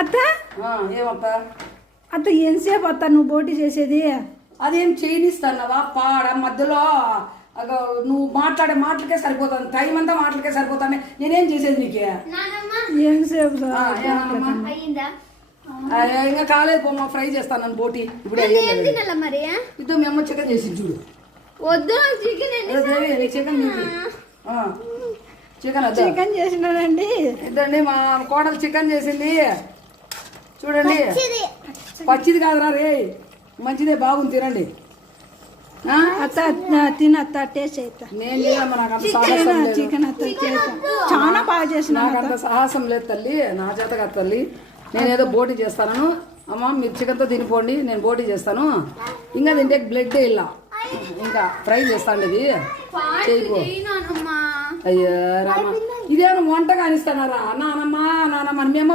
అత్త ఏమత్త అత్త ఎంతసేపు అత్త నువ్వు పోటీ చేసేది? అదేం చేయనిస్తానవా పాడ మధ్యలో నువ్వు మాట్లాడే మాటలకే సరిపోతుంది, టైం అంతా మాటలకే సరిపోతాను. నేనేం చేసేది నీకే? ఎంతసేపు ఇంకా కాలేదు పోమ్మా, ఫ్రై చేస్తాను నన్ను బోటి. ఇప్పుడు ఇద్దరు మీ అమ్మ చికెన్ చేసి చూడు. వద్దు చికెన్ చికెన్ చికెన్ చికెన్ చేసినానండి. ఇద్దండి మా కోడలు చికెన్ చేసింది చూడండి. పచ్చిది కాదురా రే, మంచిదే, బాగుంది, తినండి. అత్త తినత్త టేస్ట్ చేస్తా. నేను చేయమ్మా, నాకు అంత సాహసం లేదు. చికెన్ అత్త చేస్తా, చాలా బాగా చేసిన. నాకు అంత సాహసం లేదు తల్లి, నా చేత కాదు తల్లి. నేనేదో బోటీ చేస్తాను. అమ్మ మీరు చికెన్తో తినిపోండి, నేను బోటీ చేస్తాను. ఇంకా తింటే బ్లడ్ ఇలా ఇంకా ఫ్రై చేస్తాండి. ఇది చేయకు. అయ్యో రామ, ఇదేమో వంట కానిస్తానారా? నానమ్మ నానమ్మ మీ అమ్మ